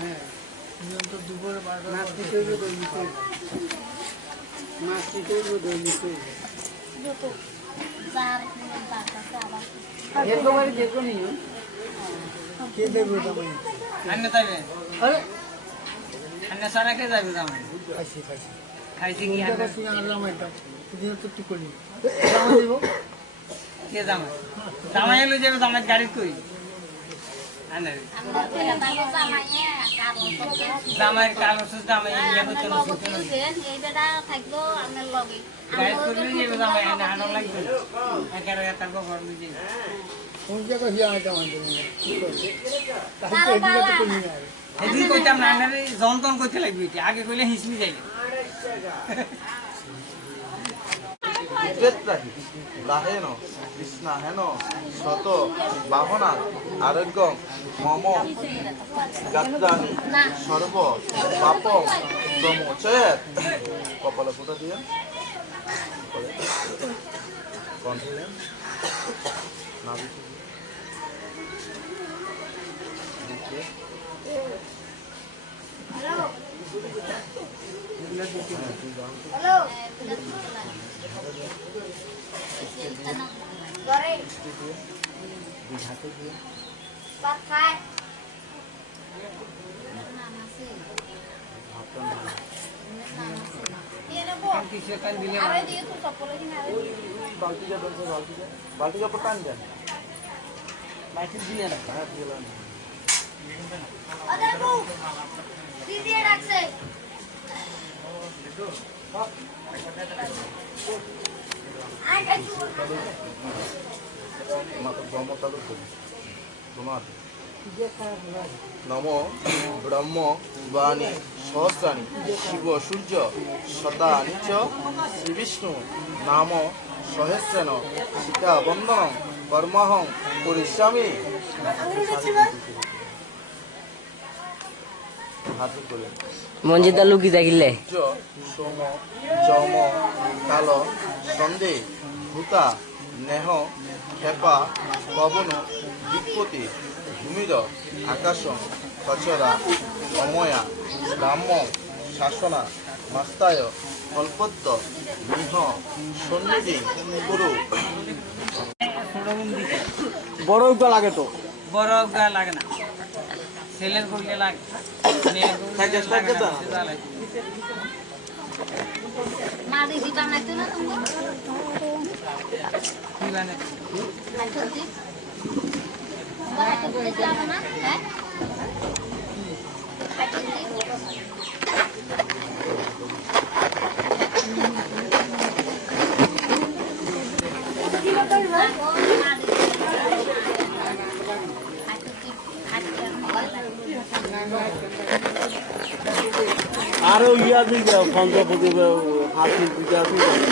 হ্যাঁ নিয়ন্ত্র দুপুরে খাইছি কি জামাই এলো যাবে জামাই গাড়ি কই জামাইয়ের কালো জামাই গাড়ি করলে যাবে জামাই হানো লাগবে একেবারে তার ঘর নিজে এদিন কইতাম না যন্ত্রণ করতে লাগবে আগে কইলে হিসমি যাই লাহেন কৃষ্ণা হেন শত বাহনা আরোগ্য মম গাত্রানি সর্ব পাপ প্রমোচয়েত কপালে ফুটা দিয়ে কণ্ঠে না बाल्टी का पता नहीं जाना बाल्टी दिया ना कहाँ दिया ना अरे वो दीदी रख से माता ब्रह्म तालु तुम्हार नमो ब्रह्म वाणी सहस्राणी शिव सूर्य शतानि च श्री विष्णु नाम सहस्रेण सीता बंदन कर्महं करिष्यामि মঞ্জিদা লুকি থাকিলে সোম চম কাল সন্ধে ভূতা নেহ খেপা পবন বিপত্তি ভূমির আকাশ খচরা অময়া ব্রাহ্ম শাসনা মাস্তায় কল্পত্ত মিহ সন্নিধি গুরু বড় উগা লাগে তো বড় উগা লাগে না ছেলের করলে লাগে মা দিদি বানাইতো না তুমি কি বানাই সবজি বানাইতো দেখলাম না হ্যাঁ আর ইয়া দিকে পঞ্চপতি হাতি পূজা আছে